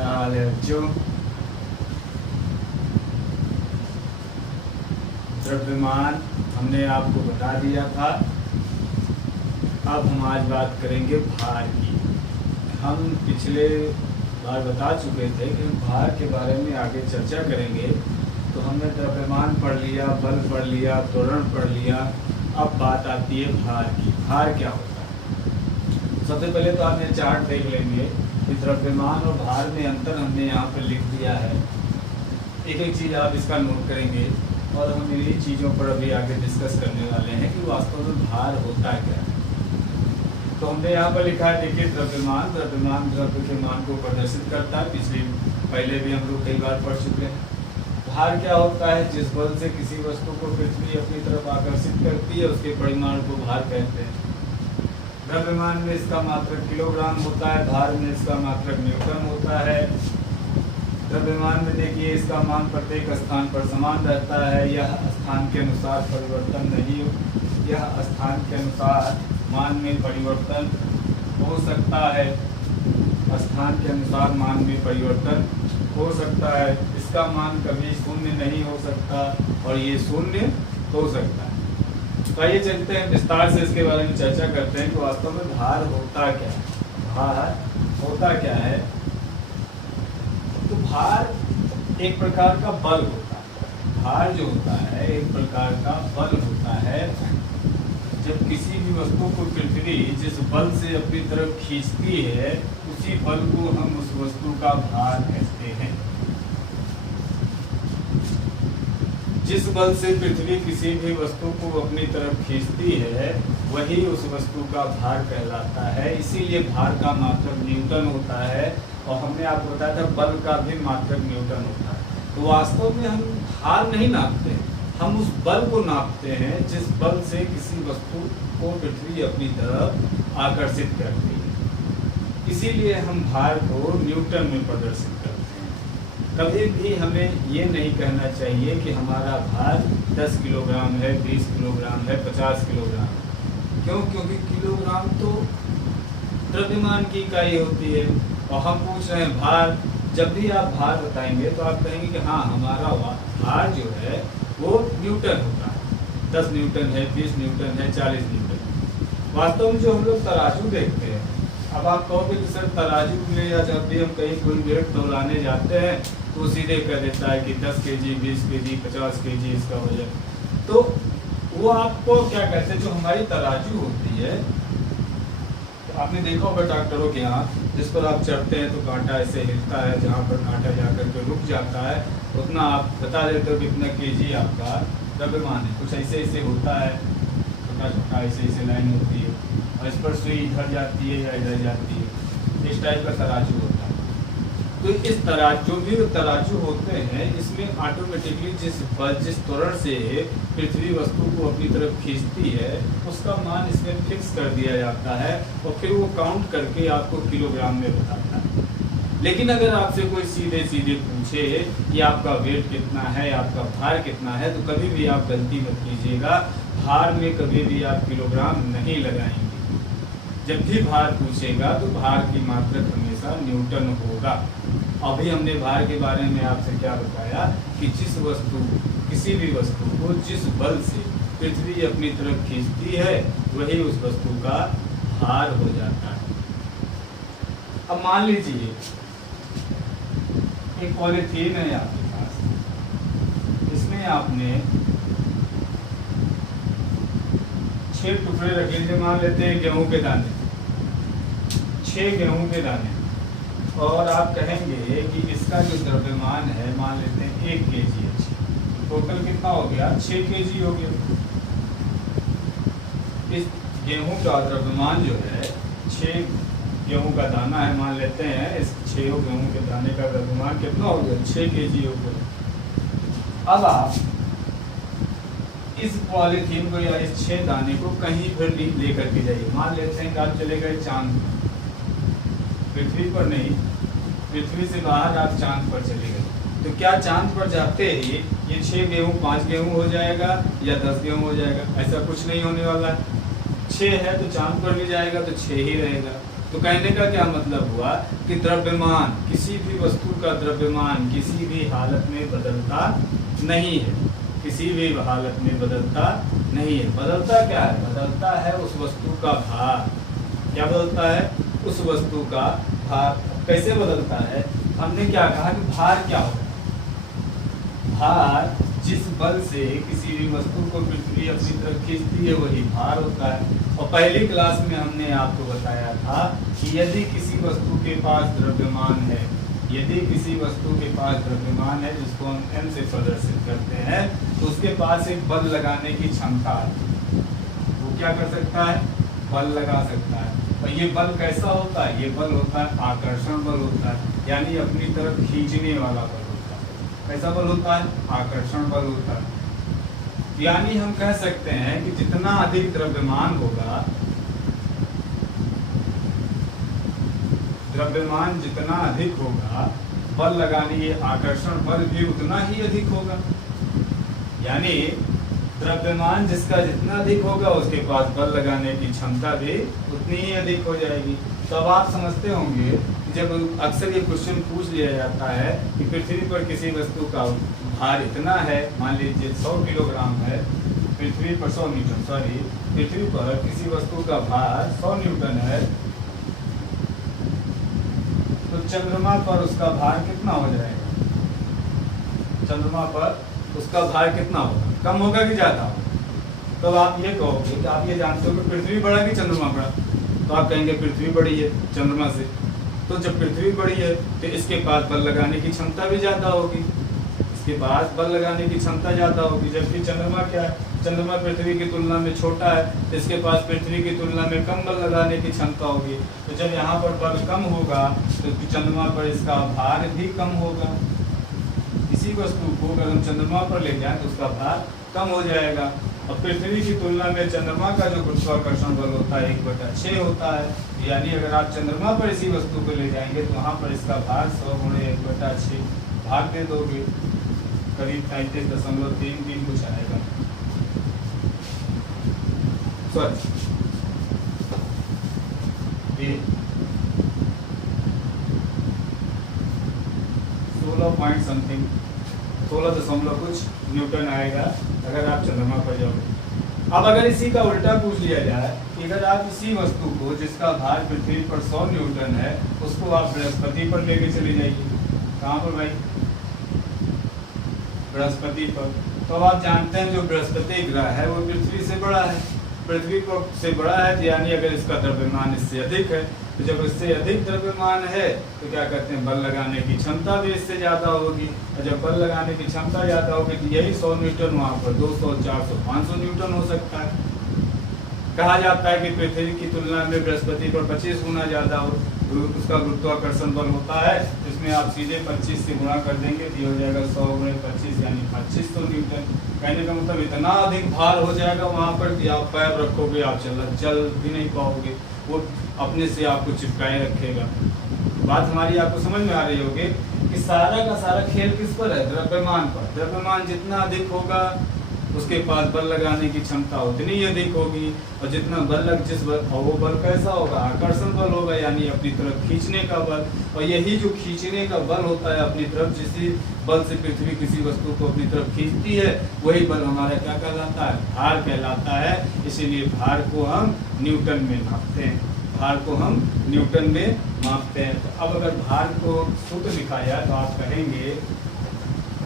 क्या हाल है बच्चों? द्रव्यमान हमने आपको बता दिया था। अब हम आज बात करेंगे भार की। हम पिछले बार बता चुके थे कि भार के बारे में आगे चर्चा करेंगे। तो हमने द्रव्यमान पढ़ लिया, बल पढ़ लिया, त्वरण पढ़ लिया। अब बात आती है भार की। भार क्या होता है? सबसे पहले तो आपने चार्ट देख लेंगे कि द्रव्यमान और भार में अंतर हमने यहाँ पर लिख दिया है। एक एक चीज़ आप इसका नोट करेंगे और हम इन्हीं चीज़ों पर अभी आगे डिस्कस करने वाले हैं कि वास्तव में भार होता क्या है। तो हमने यहाँ पर लिखा है, देखिए द्रव्यमान द्रव्य के मान को प्रदर्शित करता है। पहले भी हम लोग कई बार पढ़ चुके हैं। भार क्या होता है? जिस बल से किसी वस्तु को पृथ्वी अपनी तरफ आकर्षित करती है उसके परिमाण को भार कहते हैं। द्रव्यमान में इसका मात्रक किलोग्राम होता है, भार में इसका मात्रक न्यूटन होता है। द्रव्यमान में देखिए इसका मान प्रत्येक स्थान पर समान रहता है। यह स्थान के अनुसार परिवर्तन नहीं, यह स्थान के अनुसार मान में परिवर्तन हो सकता है। स्थान के अनुसार मान में परिवर्तन हो सकता है। इसका मान कभी शून्य नहीं हो सकता और ये शून्य हो सकता है। तो आइए चलते हैं विस्तार से इसके बारे में चर्चा करते हैं कि वास्तव में भार होता क्या है। भार होता क्या है? तो भार एक प्रकार का बल होता है। भार जो होता है एक प्रकार का बल होता है। जब किसी भी वस्तु को पृथ्वी जिस बल से अपनी तरफ खींचती है उसी बल को हम उस वस्तु का भार कहते हैं। जिस बल से पृथ्वी किसी भी वस्तु को अपनी तरफ खींचती है वही उस वस्तु का भार कहलाता है। इसीलिए भार का मात्रक न्यूटन होता है और हमने आपको बताया था बल का भी मात्रक न्यूटन होता है। तो वास्तव में हम भार नहीं नापते, हम उस बल को नापते हैं जिस बल से किसी वस्तु को पृथ्वी अपनी तरफ आकर्षित करती है। इसीलिए हम भार को न्यूटन में प्रदर्शित करते हैं। कभी भी हमें ये नहीं कहना चाहिए कि हमारा भार 10 किलोग्राम है, 20 किलोग्राम है, 50 किलोग्राम है। क्यों? क्योंकि किलोग्राम तो द्रव्यमान की इकाई होती है और हम पूछ रहे हैं भार। जब भी आप भार बताएंगे तो आप कहेंगे कि हाँ हमारा भार जो है वो न्यूटन होता है। 10 न्यूटन है, 20 न्यूटन है, 40 न्यूटन। वास्तव में जो हम लोग तराजू देखते हैं, अब आप कहोगे कि सर तराजू में या जब भी हम कहीं कोई वेट तौलाने जाते हैं तो सीधे कह देता है कि 10 केजी, 20 केजी, 50 केजी इसका वजन। तो वो आपको क्या कहते हैं, जो हमारी तराजू होती है, तो आपने देखा होगा डॉक्टरों के यहाँ जिस पर आप चढ़ते हैं तो कांटा ऐसे हिलता है, जहाँ पर कांटा जाकर के रुक जाता है उतना आप बता देते हो कितना केजी आपका द्रव्यमान है। कुछ ऐसे ऐसे होता है, छोटा छोटा ऐसे ऐसे लाइन होती है और इस पर सुई इधर जाती है या इधर जाती है। इस टाइप का तराजू होता है। तो इस तराजू भी तराजू होते हैं, इसमें ऑटोमेटिकली जिस त्वरण से पृथ्वी वस्तु को अपनी तरफ खींचती है उसका मान इसमें फिक्स कर दिया जाता है और फिर वो काउंट करके आपको किलोग्राम में बताता है। लेकिन अगर आपसे कोई सीधे सीधे पूछे कि आपका वेट कितना है, आपका भार कितना है, तो कभी भी आप गलती मत कीजिएगा। भार में कभी भी आप किलोग्राम नहीं लगाएंगे। जब भी भार पूछेगा तो भार की मात्रक हमेशा न्यूटन होगा। अभी हमने भार के बारे में आपसे क्या बताया कि किसी भी वस्तु को जिस बल से पृथ्वी अपनी तरफ खींचती है वही उस वस्तु का भार हो जाता है। अब मान लीजिए एक पॉलीथीन है आपके पास, इसमें आपने 6 टुकड़े रख लीजिए। मान लेते हैं गेहूं के दाने, 6 गेहूं के दाने, और आप कहेंगे कि इसका जो द्रव्यमान है मान लेते हैं 1 केजी है। टोटल कितना हो गया? 6 केजी हो गया। इस गेहूं का द्रव्यमान जो है 6 गेहूं का दाना है, मान लेते हैं इस 6 गेहूं के दाने का द्रव्यमान कितना हो गया? 6 केजी हो गया। अब आप इस पॉलीथीन को या इस 6 दाने को कहीं पर लेकर के जाइए। मान लेते हैं कि आप चले गए चांद, पृथ्वी पर नहीं, पृथ्वी से बाहर आप चांद पर चले गए। तो क्या चांद पर जाते ही ये 6 गेहूँ 5 गेहूँ हो जाएगा या 10 गेहूँ हो जाएगा? ऐसा कुछ नहीं होने वाला है। 6 है तो चांद पर भी जाएगा तो 6 ही रहेगा। तो कहने का क्या मतलब हुआ कि द्रव्यमान, किसी भी वस्तु का द्रव्यमान किसी भी हालत में बदलता नहीं है, किसी भी हालत में बदलता नहीं है। बदलता क्या है? बदलता है उस वस्तु का भार। क्या बदलता है? उस वस्तु का भार। कैसे बदलता है? हमने क्या कहा कि भार क्या होगा? भार जिस बल से किसी भी वस्तु को पृथ्वी अपनी तरफ खींचती है वही भार होता है। और पहली क्लास में हमने आपको बताया था कि यदि किसी वस्तु के पास द्रव्यमान है, यदि किसी वस्तु के पास द्रव्यमान है जिसको हम m से प्रदर्शित करते हैं, तो उसके पास एक बल लगाने की क्षमता है। वो क्या कर सकता है? बल लगा सकता है। और ये बल कैसा होता है? ये बल होता है आकर्षण बल होता है, यानी अपनी तरफ खींचने वाला बल होता है। कैसा बल होता है? आकर्षण बल होता है। यानी हम कह सकते हैं कि जितना अधिक द्रव्यमान होगा, द्रव्यमान जितना अधिक होगा, बल लगाने ये आकर्षण बल भी उतना ही अधिक होगा। यानी द्रव्यमान जिसका जितना अधिक होगा उसके पास बल लगाने की क्षमता भी उतनी ही अधिक हो जाएगी। तो अब आप समझते होंगे कि जब अक्सर ये क्वेश्चन पूछ लिया जाता है कि पृथ्वी पर किसी वस्तु का भार इतना है, मान लीजिए 100 किलोग्राम है, पृथ्वी पर 100 न्यूटन, सॉरी, पृथ्वी पर किसी वस्तु का भार 100 न्यूटन है, तो चंद्रमा पर उसका भार कितना हो जाएगा? चंद्रमा पर उसका भार कितना होगा? कम होगा कि ज्यादा होगा? तो आप ये कहोगे कि आप ये जानते हो कि पृथ्वी बड़ा कि चंद्रमा बड़ा, तो आप कहेंगे पृथ्वी बड़ी है चंद्रमा से। तो जब पृथ्वी बड़ी है तो इसके पास बल लगाने की क्षमता भी ज्यादा होगी, इसके पास बल लगाने की क्षमता ज्यादा होगी। जबकि चंद्रमा क्या है? चंद्रमा पृथ्वी की तुलना में छोटा है, तो इसके पास पृथ्वी की तुलना में कम बल लगाने की क्षमता होगी। तो जब यहाँ पर बल कम होगा तो चंद्रमा पर इसका भार भी कम होगा। इसी वस्तु को अगर हम चंद्रमा पर ले जाएं तो उसका भार कम हो जाएगा। और पृथ्वी की तुलना में चंद्रमा का जो गुरुत्वाकर्षण बल होता है 1/6 होता है। यानी अगर आप चंद्रमा पर इसी वस्तु को ले जाएंगे तो वहाँ पर इसका भार 100 × 1/6 भाग दे दोगे, करीब 35.33 कुछ आएगा। सॉरी, 16 पॉइंट समथिंग, 16 दशमलव कुछ न्यूटन आएगा अगर आप चंद्रमा पर जाओगे। अब अगर इसी का उल्टा पूछ लिया जाए कि अगर आप इसी वस्तु को जिसका भार पृथ्वी पर 100 न्यूटन है उसको आप बृहस्पति पर लेके चले जाइए। कहाँ पर भाई? बृहस्पति पर। तो अब आप जानते हैं जो बृहस्पति ग्रह है वो पृथ्वी से बड़ा है, पृथ्वी से बड़ा है, तो यानी अगर इसका द्रव्यमान इससे अधिक है, तो जब इससे अधिक द्रव्यमान है तो क्या कहते हैं? बल लगाने की क्षमता भी इससे ज़्यादा होगी। और जब बल लगाने की क्षमता ज़्यादा होगी तो यही 100 न्यूटन वहाँ पर 200, 400, 500 न्यूटन हो सकता है। कहा जाता है कि पृथ्वी की तुलना में बृहस्पति पर 25 गुना ज़्यादा हो उसका गुरुत्वाकर्षण बल होता है। इसमें आप सीधे 25 से गुणा कर देंगे तो हो जाएगा 100 × 25 यानी 2500 न्यूटन। कहने का मतलब इतना अधिक भार हो जाएगा वहाँ पर कि आप पैर रखोगे आप चल भी नहीं पाओगे, वो अपने से आपको चिपकाए रखेगा। बात हमारी आपको समझ में आ रही होगी कि सारा का सारा खेल किस पर है? द्रव्यमान पर। द्रव्यमान जितना अधिक होगा उसके पास बल लगाने की क्षमता उतनी ही अधिक होगी। और जितना बल लग जिस बल, और वो बल कैसा होगा? आकर्षण बल होगा, यानी अपनी तरफ खींचने का बल। और यही जो खींचने का बल होता है अपनी तरफ, जिस बल से पृथ्वी किसी वस्तु को अपनी तरफ खींचती है वही बल हमारा क्या कहलाता है? भार कहलाता है। इसीलिए भार को हम न्यूटन में मापते हैं, भार को हम न्यूटन में मापते हैं। तो अब अगर भार को सूत्र लिखा जाए तो आप कहेंगे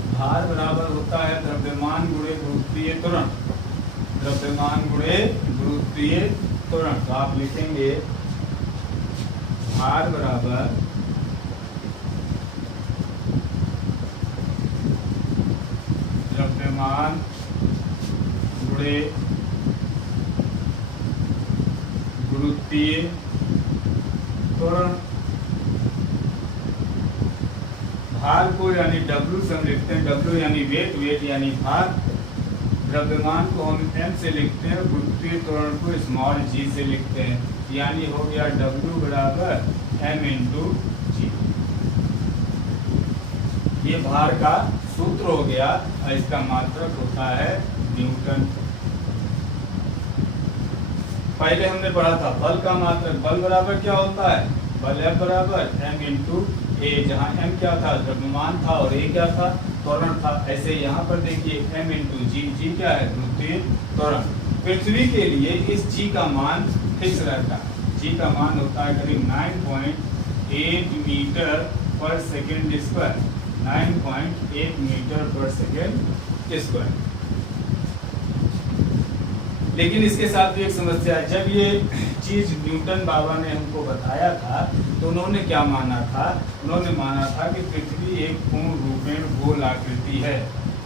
भार बराबर होता है द्रव्यमान गुणे गुरुत्वीय त्वरण, द्रव्यमान गुणे गुरुत्वीय त्वरण। तो आप लिखेंगे भार बराबर द्रव्यमान गुणे गुरुत्वीय त्वरण। भार को यानी W से हम लिखते हैं, W यानी वेट, वेट यानी भार। द्रव्यमान को हम m से लिखते हैं, गुरुत्वीय त्वरण को स्मॉल g से लिखते हैं, यानी हो गया W बराबर m × g। ये भार का सूत्र हो गया और इसका मात्रक होता है न्यूटन। पहले हमने पढ़ा था बल का मात्रक, बल बराबर क्या होता है, बल F बराबर m इंटू ए, जहाँ m क्या था, द्रव्यमान था, और a क्या था, त्वरण था। ऐसे यहाँ पर देखिए m इंटू जी, जी क्या है, गुरुत्वीय त्वरण। पृथ्वी के लिए इस g का मान फिक्स रहता है, g का मान होता है करीब 9.8 मीटर पर सेकेंड स्क्वायर, 9.8 मीटर पर सेकेंड स्क्वायर। लेकिन इसके साथ भी एक समस्या है, जब ये चीज न्यूटन बाबा ने हमको बताया था तो उन्होंने क्या माना था, उन्होंने माना था कि पृथ्वी एक पूर्ण रूपेण गोल आकृति है,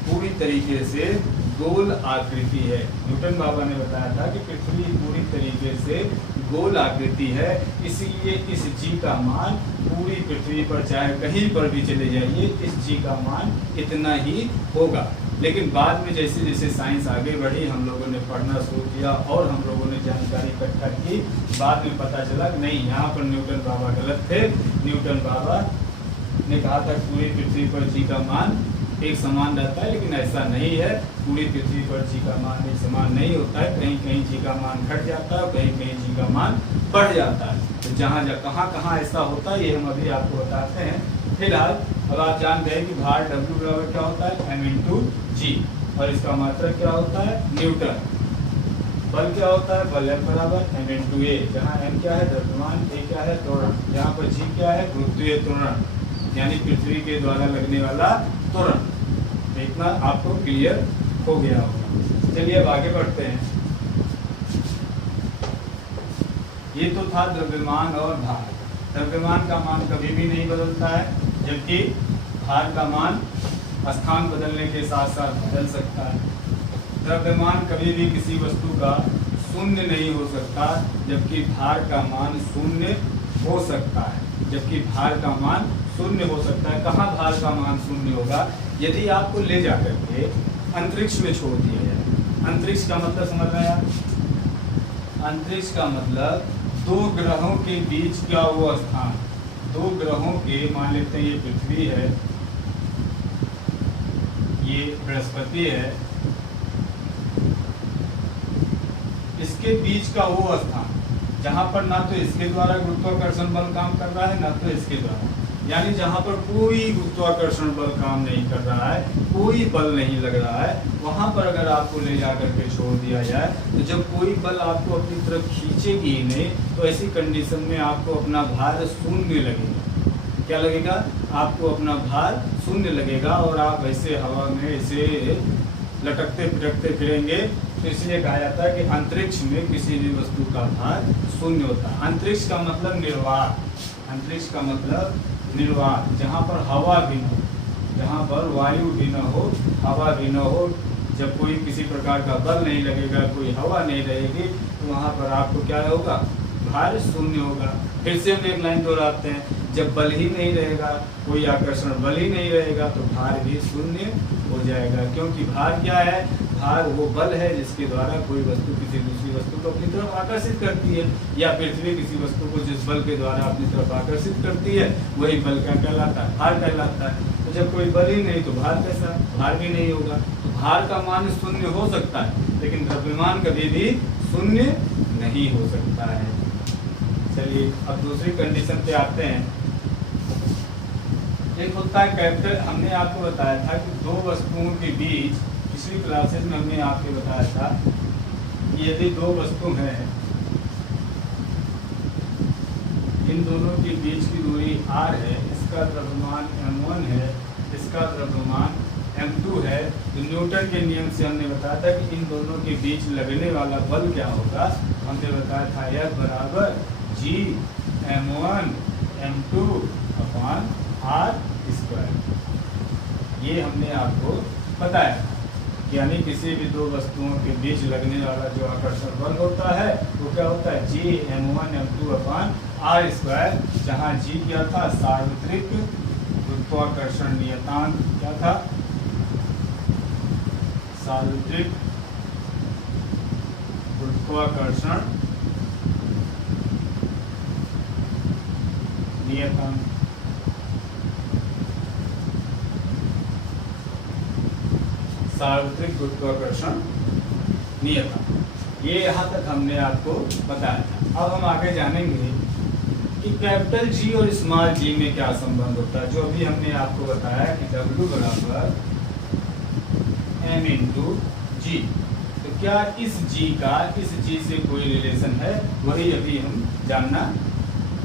पूरी तरीके से गोल आकृति है। न्यूटन बाबा ने बताया था कि पृथ्वी पूरी तरीके से गोल आकृति है, इसलिए इस जी का मान पूरी पृथ्वी पर चाहे कहीं पर भी चले जाइए, इस जी का मान इतना ही होगा। लेकिन बाद में जैसे जैसे साइंस आगे बढ़ी, हम लोगों ने पढ़ना शुरू किया और हम लोगों ने जानकारी इकट्ठा की, बाद में पता चला कि नहीं, यहाँ पर न्यूटन बाबा गलत थे। न्यूटन बाबा ने कहा था पूरी पृथ्वी पर जी का मान एक समान रहता है, लेकिन ऐसा नहीं है। पूरी पृथ्वी पर जी का मान एक समान नहीं होता है, कहीं कहीं जी का मान घट जाता है, कहीं कहीं जी का मान बढ़ जाता है। तो जहाँ कहाँ ऐसा होता है ये हम अभी आपको बताते हैं। फिलहाल अब आप जान गए कि भार W बराबर क्या होता है, m इंटू जी, और इसका मात्रक क्या होता है, न्यूटन। बल क्या होता है, बल F बराबर m इंटू ए, जहाँ m क्या है, द्रव्यमान, a क्या है, त्वरण, यहाँ पर g क्या है, गुरुत्वीय त्वरण, यानी पृथ्वी के द्वारा लगने वाला त्वरण। इतना आपको क्लियर हो गया होगा। चलिए अब आगे बढ़ते हैं। ये तो था द्रव्यमान और भार। द्रव्यमान का मान कभी भी नहीं बदलता है, जबकि भार का मान स्थान बदलने के साथ साथ बदल सकता है। द्रव्यमान कभी भी किसी वस्तु का शून्य नहीं हो सकता, जबकि भार का मान शून्य हो सकता है, जबकि भार का मान शून्य हो सकता है। कहाँ भार का मान शून्य होगा, यदि आपको ले जाकर के अंतरिक्ष में छोड़ दिया जाए। अंतरिक्ष का मतलब समझ रहे हैं आप, अंतरिक्ष का मतलब दो ग्रहों के बीच का वो स्थान, दो ग्रहों के, मान लेते हैं ये पृथ्वी है, ये बृहस्पति है, इसके बीच का वो स्थान जहां पर ना तो इसके द्वारा गुरुत्वाकर्षण बल काम कर रहा है, ना तो इसके द्वारा, यानी जहां पर कोई गुरुत्वाकर्षण बल काम नहीं कर रहा है, कोई बल नहीं लग रहा है, वहां पर अगर आपको ले जाकर के छोड़ दिया जाए, तो जब कोई बल आपको अपनी तरफ खींचेगी ही नहीं, तो ऐसी कंडीशन में आपको अपना भार शून्य लगेगा। क्या लगेगा, आपको अपना भार शून्य लगेगा, और आप ऐसे हवा में ऐसे लटकते फिटकते फिरेंगे। तो इसलिए कहा जाता है कि अंतरिक्ष में किसी भी वस्तु का भार शून्य होता है। अंतरिक्ष का मतलब निर्वात, अंतरिक्ष का मतलब निर्वात, जहाँ पर हवा भी न हो, जहाँ पर वायु भी न हो, हवा भी न हो, जब कोई किसी प्रकार का बल नहीं लगेगा, कोई हवा नहीं रहेगी, तो वहाँ पर आपको क्या होगा, भार शून्य होगा। फिर से हम एक लाइन दोहराते हैं, जब बल ही नहीं रहेगा, कोई आकर्षण बल ही नहीं रहेगा, तो भार भी शून्य हो जाएगा। क्योंकि भार क्या है, भार वो बल है जिसके द्वारा कोई वस्तु किसी दूसरी वस्तु को अपनी तरफ आकर्षित करती है, या पृथ्वी किसी वस्तु को जिस बल के द्वारा अपनी तरफ आकर्षित करती है, वही बल क्या कहलाता है, भार कहलाता है। तो जब कोई बल ही नहीं तो भार कैसा, भार भी नहीं होगा। तो भार का मान शून्य हो सकता है, लेकिन द्रव्यमान कभी भी शून्य नहीं हो सकता है। चलिए अब दूसरी कंडीशन पे आते हैं। एक होता है कैपिटल, हमने आपको बताया था कि दो वस्तुओं के बीच, पिछली क्लासेस में हमने आपको बताया था कि यदि दो वस्तु हैं, इन दोनों के बीच की दूरी r है, इसका द्रव्यमान m1 है, इसका द्रव्यमान m2 है, तो न्यूटन के नियम से हमने बताया था कि इन दोनों के बीच लगने वाला बल क्या होगा। हमने बताया था F बराबर G m1 m2 upon r square. ये हमने आपको बताया, यानी किसी भी दो वस्तुओं के बीच लगने वाला जो आकर्षण बल होता है वो क्या होता है, G m1 m2 upon r square, जहाँ G क्या था, सार्वत्रिक गुरुत्वाकर्षण नियतांक, क्या था, सार्वत्रिक गुरुत्वाकर्षण नियतांक। सार्वत्रिक गुरुत्वाकर्षण नियतांक। ये यहाँ तक हमने आपको बताया था। अब हम आगे जानेंगे कि कैपिटल जी और स्मॉल जी में क्या संबंध होता है। जो अभी हमने आपको बताया कि W बराबर M इंटू जी, तो क्या इस जी का इस जी से कोई रिलेशन है, वही अभी हम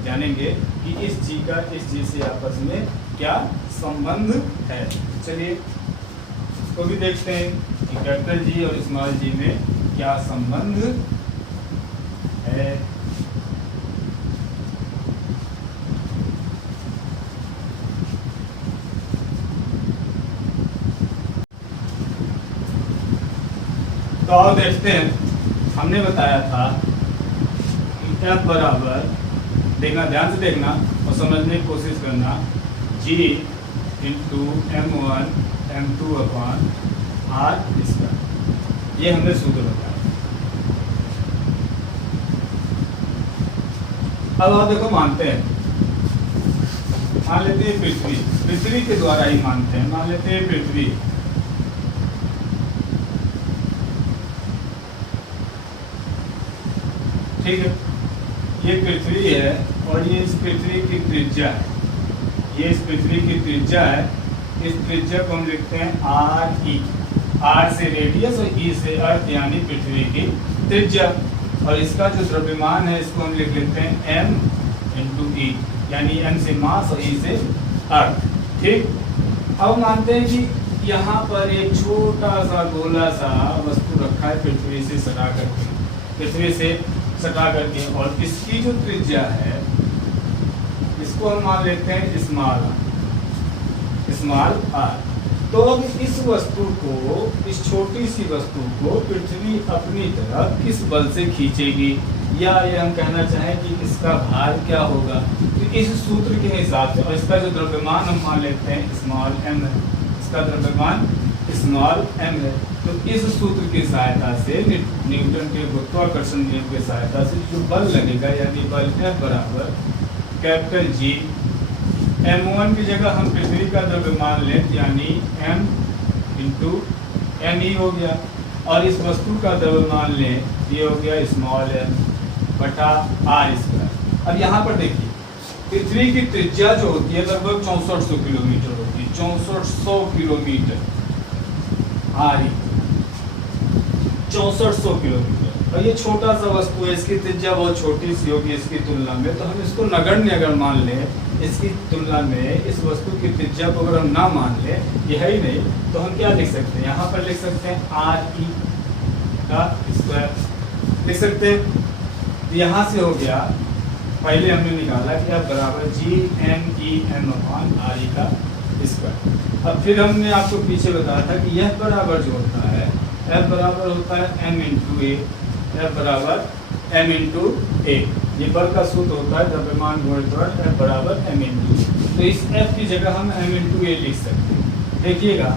जानेंगे कि इस जी का इस जी से आपस में क्या संबंध है। चलिए इसको भी देखते हैं कि कैपिटल जी और स्मॉल जी में क्या संबंध है। तो आओ देखते हैं। हमने बताया था कि F बराबर, देखना ध्यान से देखना और समझने की कोशिश करना, G into M1 M2 upon R square, ये हमने सूत्र बताया। अब आप देखो मानते हैं, मान लेते हैं पृथ्वी के द्वारा ही मानते हैं, मान लेते हैं पृथ्वी, ठीक है, ये पृथ्वी है और ये इस पृथ्वी की त्रिज्या है, ये इस पृथ्वी की त्रिज्या है। इस त्रिज्या को हम लिखते हैं आर ई, आर से रेडियस और ई से अर्थ यानी पृथ्वी की त्रिज्या, और इसका जो द्रव्यमान है इसको हम लिख लेते हैं एम इंटू ई, यानी एम से मास और ई से अर्थ। ठीक, अब मानते हैं कि यहाँ पर एक छोटा सा गोला सा वस्तु रखा है पृथ्वी से सटा करके, पृथ्वी से सटा करके, और इसकी जो त्रिज्या है इसको हम मान लेते हैं स्मॉल आर। तो अब इस वस्तु को, इस छोटी सी वस्तु को पृथ्वी अपनी तरफ किस बल से खींचेगी, या ये हम कहना चाहें कि इसका भार क्या होगा, तो इस सूत्र के हिसाब से, और इसका जो द्रव्यमान हम मान लेते हैं स्मॉल एम है, इसका द्रव्यमान स्मॉल एम है, तो इस सूत्र की सहायता से, न्यूटन के गुरुत्वाकर्षण नियम की सहायता से जो बल लगेगा, यानी बल F बराबर कैपिटल जी, M1 की जगह हम पृथ्वी का द्रव्यमान लें, यानी M इंटू एम ई हो गया, और इस वस्तु का द्रव्यमान लें, ये हो गया स्मॉल m बटा आर स्क्वायर। अब यहाँ पर देखिए, पृथ्वी की त्रिज्या जो होती है लगभग 6400 किलोमीटर होती है, 6400 किलोमीटर आर, 6400 किलोमीटर, और ये छोटा सा वस्तु है, इसकी त्रिज्या बहुत छोटी सी होगी इसकी तुलना में, तो हम इसको नगण्य अगर मान लें, इसकी तुलना में इस वस्तु की त्रिज्या को अगर हम ना मान लें, यह ही नहीं, तो हम क्या लिख सकते हैं, यहाँ पर लिख सकते हैं आर ई का स्क्वायर लिख सकते हैं। यहाँ से हो गया, पहले हमने निकाला कि F बराबर G M E M upon R E का स्क्वायर। अब फिर हमने आपको पीछे बताया था कि यह बराबर जो होता है, F बराबर होता है m इंटू ए, F बराबर m इंटू ए, ये बल का सूत्र होता है द्रव्यमान गुणित त्वरण, F बराबर m इंटू ए। तो इस F की जगह हम m इंटू ए लिख सकते हैं। देखिएगा,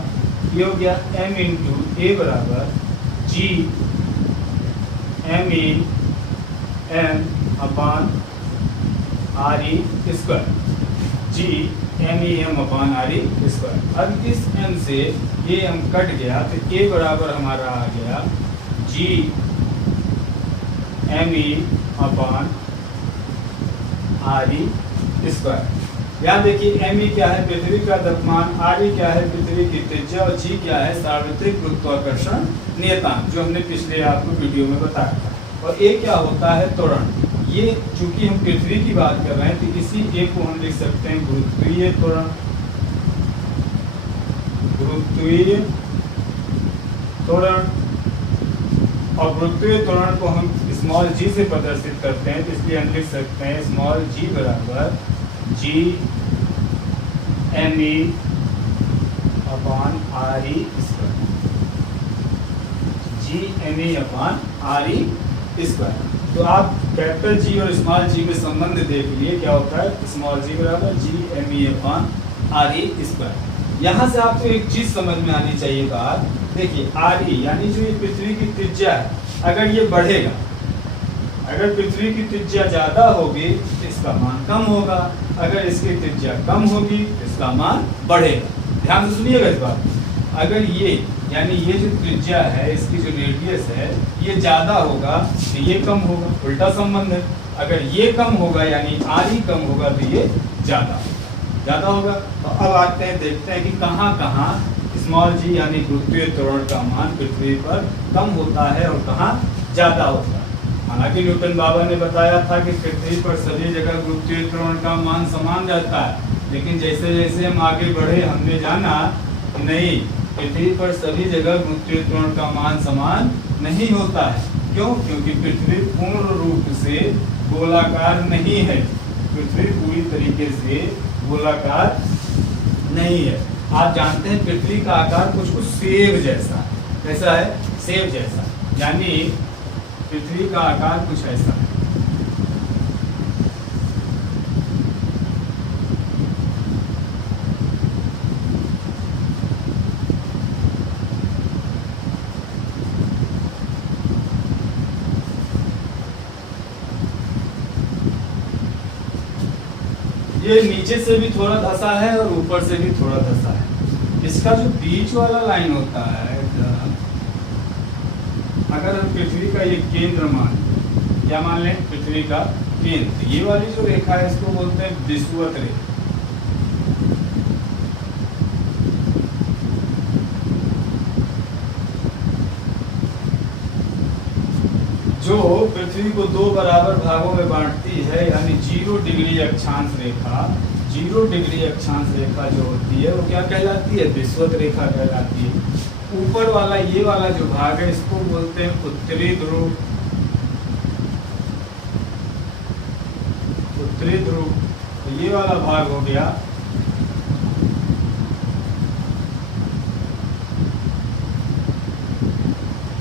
ये हो गया m इंटू ए बराबर G M E M upon R E square, G M E M upon R E square. अब इस m से ये m कट गया, तो a बराबर हमारा आ गया G M E upon R E square. यहाँ देखिए m ई क्या है, पृथ्वी का द्रव्यमान, आर ई क्या है, पृथ्वी की त्रिज्या, और जी क्या है, सार्वत्रिक गुरुत्वाकर्षण नियतांक, जो हमने पिछले आपको वीडियो में बताया था। और ए क्या होता है, त्वरण। ये चूंकि हम पृथ्वी की बात कर रहे हैं, तो इसी ए को हम लिख सकते हैं गुरुत्वीय त्वरण, गुरुत्वीय त्वरण, और गुरुत्वीय त्वरण को हम स्मॉल जी से प्रदर्शित करते हैं, तो इसलिए हम लिख सकते हैं स्मॉल जी बराबर G M E upon R E square, G M E upon R E square. तो आप कैपिटल जी और स्मॉल जी में संबंध देख लिए, क्या होता है, स्मॉल जी बराबर G M E upon R E square. यहाँ से आपको एक चीज समझ में आनी चाहिए बात, देखिए आर ई यानी जो ये पृथ्वी की त्रिज्या है, अगर ये बढ़ेगा, अगर पृथ्वी की त्रिज्या ज़्यादा होगी तो इसका मान कम होगा, अगर इसकी त्रिज्या कम होगी तो इसका मान बढ़ेगा। ध्यान से सुनिएगा इस बात। अगर ये यानी ये जो त्रिज्या है, इसकी जो रेडियस है, ये ज़्यादा होगा तो ये कम होगा, उल्टा संबंध है। अगर ये कम होगा यानी आर ही कम होगा तो ये ज़्यादा होगा। तो अब आते हैं, देखते हैं कि कहाँ कहाँ स्मॉल जी यानी गुरुत्वीय त्वरण का मान पृथ्वी पर कम होता है और कहाँ ज़्यादा होता है। हालांकि न्यूटन बाबा ने बताया था कि पृथ्वी पर सभी जगह गुरुत्वीय त्वरण का मान समान रहता है, लेकिन जैसे जैसे हम आगे बढ़े हमने जाना कि नहीं, पृथ्वी पर सभी जगह गुरुत्वीय त्वरण का मान समान नहीं होता है। क्यों? क्योंकि पृथ्वी पूर्ण रूप से गोलाकार नहीं है। पृथ्वी पूरी तरीके से गोलाकार नहीं है। आप जानते हैं पृथ्वी का आकार कुछ सेब जैसा है। कैसा है? सेब जैसा। यानी पृथ्वी का आकार कुछ ऐसा है। ये नीचे से भी थोड़ा धसा है और ऊपर से भी थोड़ा धसा है। इसका जो बीच वाला लाइन होता है, अगर हम पृथ्वी का ये केंद्र मान, क्या मान लें? पृथ्वी का केंद्र, ये वाली जो रेखा है इसको बोलते हैं विषुवत रेखा। जो पृथ्वी को दो बराबर भागों में बांटती है, यानी 0 डिग्री अक्षांश रेखा। 0 डिग्री अक्षांश रेखा जो होती है वो क्या कहलाती है? विषुवत रेखा कहलाती है। ऊपर वाला ये वाला जो भाग है इसको बोलते हैं उत्तरी ध्रुव। उत्तरी ध्रुव, तो ये वाला भाग हो गया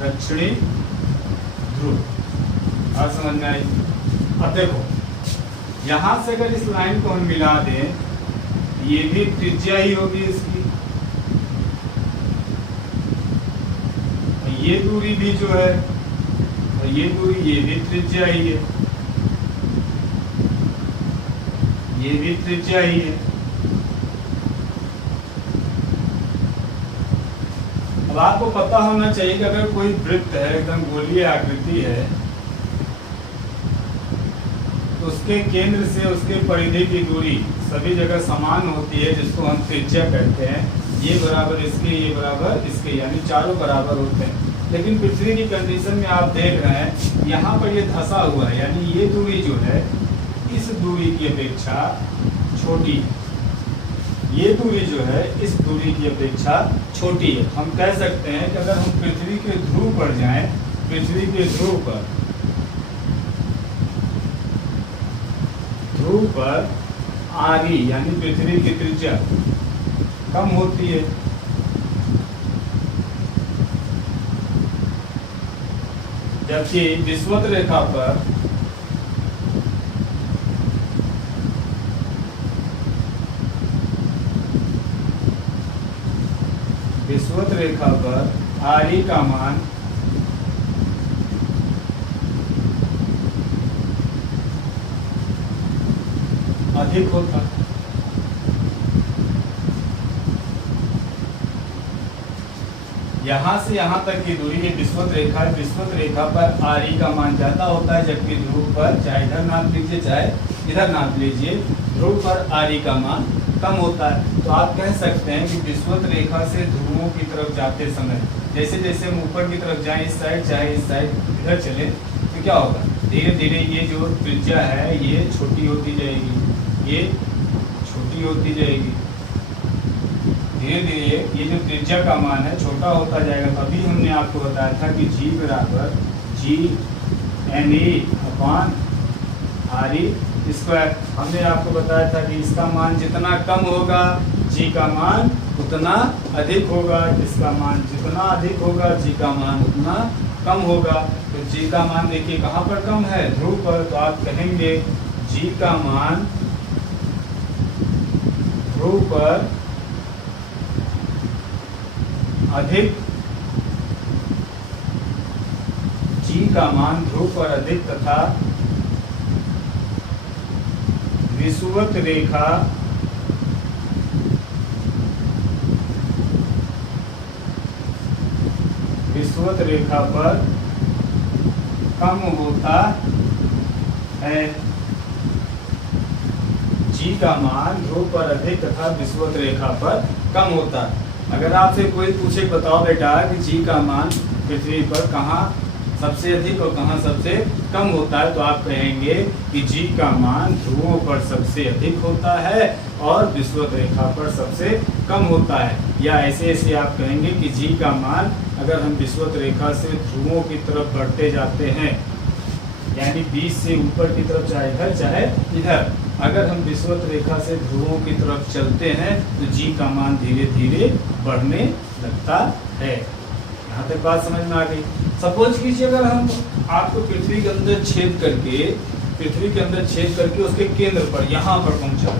दक्षिणी ध्रुव। और समझ में आई? अब देखो, यहां से अगर इस लाइन को हम मिला दें, ये भी त्रिज्या ही होगी इसकी, ये दूरी भी जो है, और ये दूरी, ये भी त्रिज्या ही है, ये भी त्रिज्या ही है। अब आपको पता होना चाहिए कि अगर कोई वृत्त है, एकदम गोलीय आकृति है, तो उसके केंद्र से उसके परिधि की दूरी सभी जगह समान होती है, जिसको हम त्रिज्या कहते हैं। ये बराबर इसके, ये बराबर इसके, यानी चारों बराबर होते हैं। लेकिन पृथ्वी की कंडीशन में आप देख रहे हैं यहाँ पर ये धंसा हुआ है, यानी ये दूरी जो है इस दूरी की अपेक्षा छोटी है। ये दूरी जो है इस दूरी की अपेक्षा छोटी है। हम कह सकते हैं कि अगर हम पृथ्वी के ध्रुव पर जाएं, पृथ्वी के ध्रुव पर आरी यानी पृथ्वी की त्रिज्या कम होती है, जबकि विषुवत रेखा पर आरी का मान अधिक होता है। यहाँ से यहाँ तक की दूरी ये विषुवत रेखा है। विषुवत रेखा पर आरी का मान ज्यादा होता है, जबकि ध्रुव पर, चाहे इधर नाप लीजिए चाहे इधर नाप लीजिए, ध्रुव पर आरी का मान कम होता है। तो आप कह सकते हैं कि विषुवत रेखा से ध्रुवों की तरफ जाते समय जैसे जैसे हम ऊपर की तरफ जाएं, इस साइड चाहे इस साइड इधर चले, तो क्या होगा? धीरे धीरे ये जो त्रिज्या है ये छोटी होती जाएगी, ये छोटी होती जाएगी। धीरे धीरे ये जो त्रिज्या का मान है छोटा होता जाएगा। तो अभी हमने आपको बताया था कि G बराबर G_NE/RE²। हमने आपको बताया था कि इसका मान जितना कम होगा G का मान उतना अधिक होगा, इसका मान जितना अधिक होगा G का मान उतना कम होगा। तो G का मान देखिए कहाँ पर कम है? ध्रुव पर। तो आप कहेंगे G का मान ध्रुव पर अधिक, G का मान ध्रुव पर अधिक तथा विषुवत रेखा विषुवत रेखा पर कम होता है। जी का मान ध्रुव पर अधिक तथा विषुवत रेखा पर कम होता है। अगर आपसे कोई पूछे बताओ बेटा कि जी का मान पृथ्वी पर कहाँ सबसे अधिक और कहाँ सबसे कम होता है, तो आप कहेंगे कि जी का मान ध्रुवों पर सबसे अधिक होता है और विषुवत रेखा पर सबसे कम होता है। या ऐसे ऐसे आप कहेंगे कि जी का मान अगर हम विषुवत रेखा से ध्रुवों की तरफ बढ़ते जाते हैं, यानी 20 से ऊपर की तरफ चाहे इधर चाहे इधर, अगर हम विषुवत रेखा से ध्रुवों की तरफ चलते हैं तो जी का मान धीरे धीरे बढ़ने लगता है। यहाँ तक बात समझ में आ गई। सपोज कीजिए अगर हम आपको पृथ्वी के अंदर छेद करके उसके केंद्र पर यहाँ पर पहुँचा,